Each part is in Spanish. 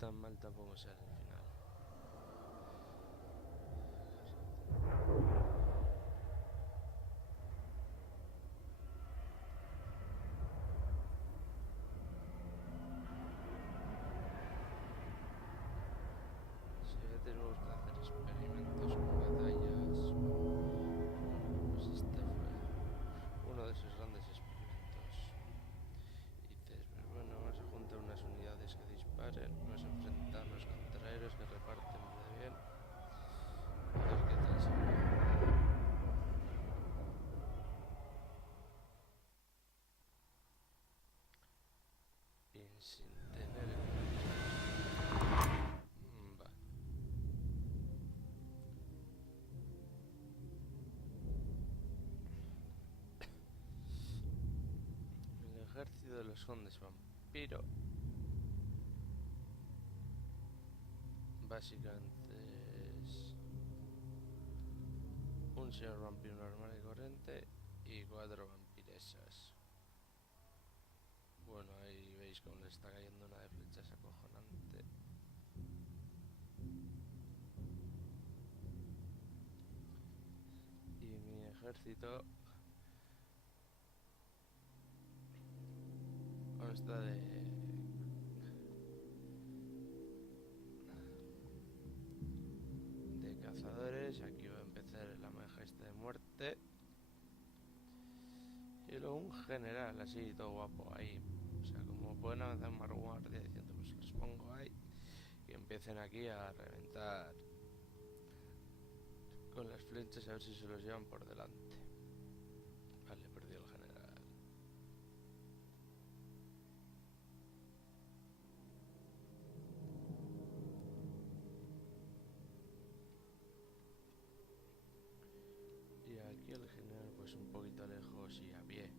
Tan mal tampoco sale al final. Si ya tenemos que hacer experimentos con batallas. Pues este fue uno de esos grandes experimentos. Y dices, pues bueno, vamos a juntar unas unidades que disparen, vamos a enfrentarnos contra héroes que reparten de bien. A ver qué tal sale. Y sin tener en cuenta. Va. El ejército de los condes vampiro básicamente es un señor vampiro normal y corriente y 4 vampiresas. Bueno, ahí veis cómo le está cayendo una de flechas acojonante. Y mi ejército consta de cazadores. Aquí va a empezar la maja esta de muerte. Y luego un general así, todo guapo ahí. O sea, como pueden avanzar más guardia diciendo, pues los pongo ahí. Y empiecen aquí a reventar con las flechas a ver si se los llevan por delante. Vale, perdió el general. Y aquí el general pues un poquito lejos y a pie.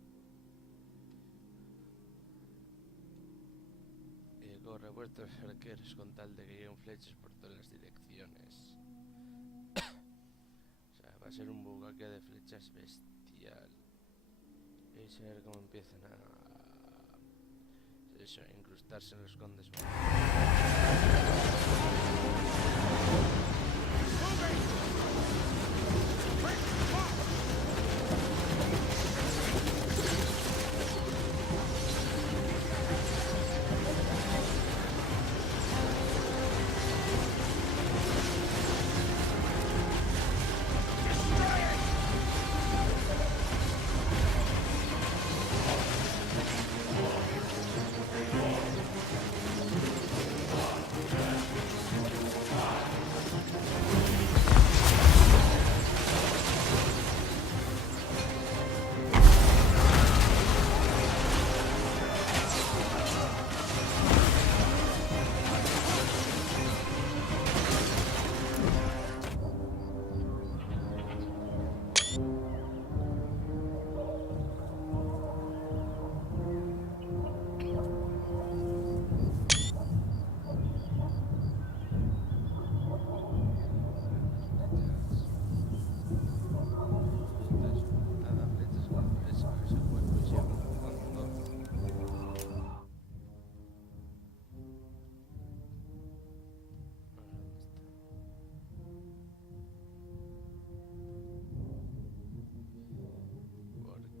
Y corre vuestros arqueros con tal de que lleguen flechas por todas las direcciones. O sea, va a ser un bucaque de flechas bestial. Y a ver cómo empiezan a... eso, a incrustarse en los condes.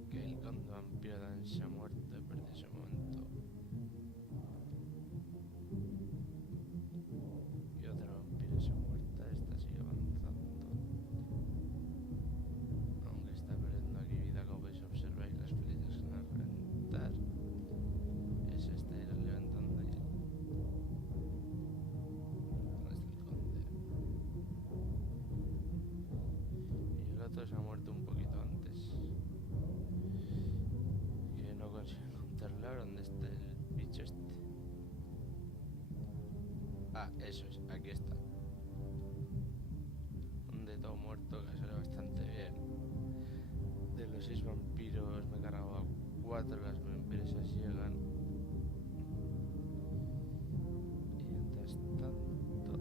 Porque el conde vampiro se ha muerto desde ese momento. Y otra vampiresa muerta, esta sigue avanzando. Aunque está perdiendo aquí vida, como podéis observar, y las flechas van a reventar. Esa está ahí levantando ahí. ¿Dónde está el conde? Y el otro se ha muerto un poquito antes. Que no consigo encontrarle ahora dónde está el bicho este. Ah, eso es, aquí está. De todo muerto, que sale bastante bien. De los 6 vampiros me he cargado a 4, las vampiresas llegan. Y mientras tanto...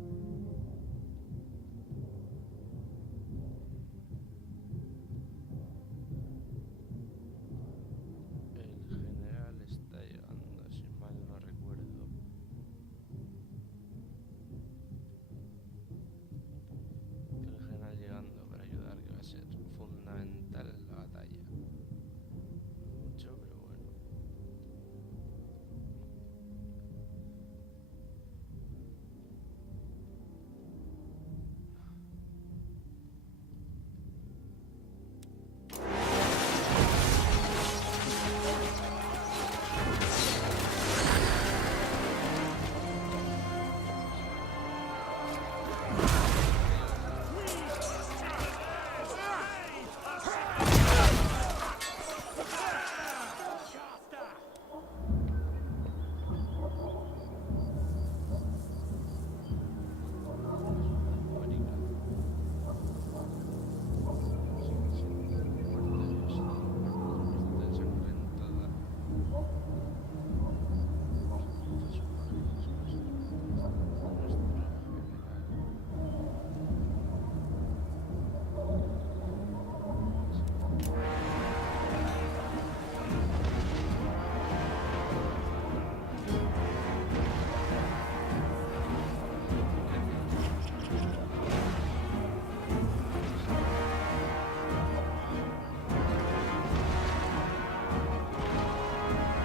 el general está llegando, si mal no recuerdo.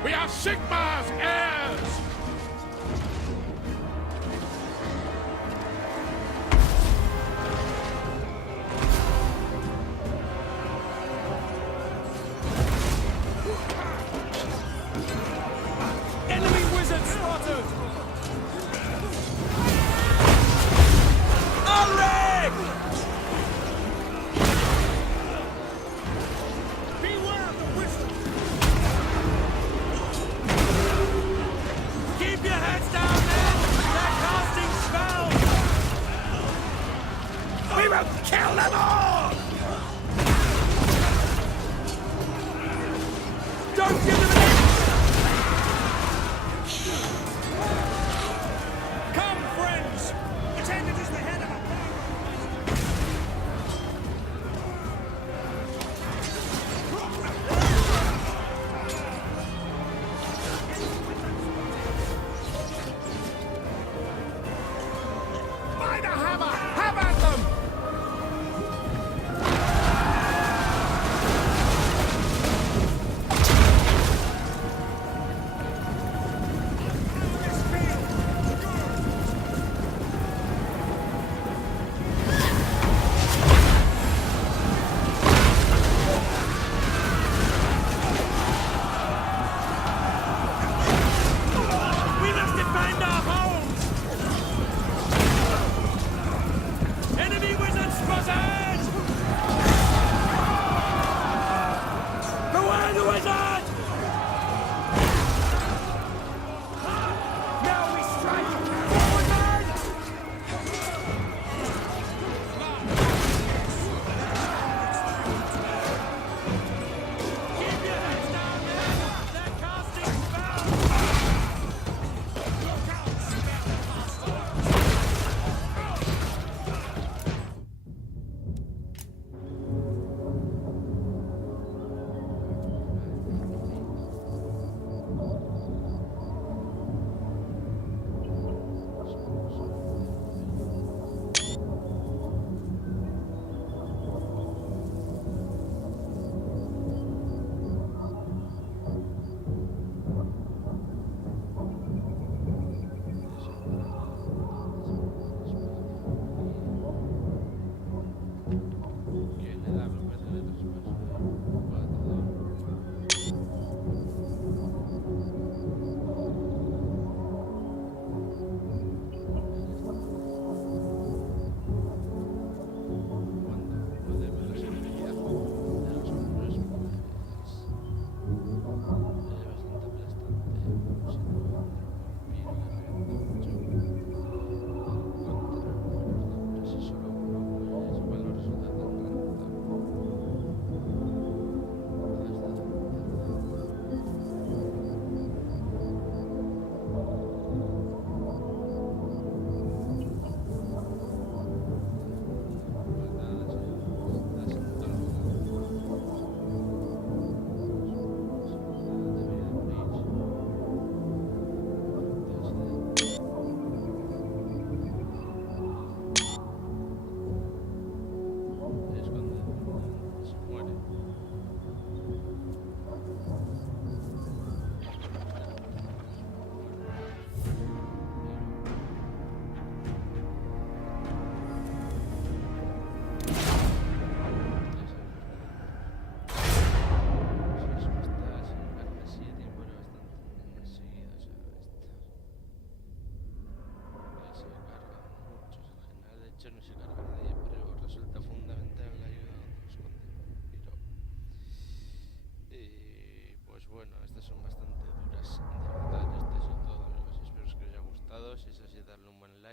We are Sigmar's heirs! Enemy wizard spotted! Alright! Beware of the wizard! Keep your heads down, men! They're casting spells! We will kill them all! Don't give them an Come, friends! Pretend it is the head of a By the hammer! Have at them! We must defend our homes! Enemy wizard spotted! Beware the wizard! Now we strike! Forward, men! Keep your heads down, men! They're casting spells! ¿Quién le da? Me parece que le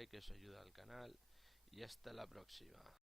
que eso ayuda al canal y hasta la próxima.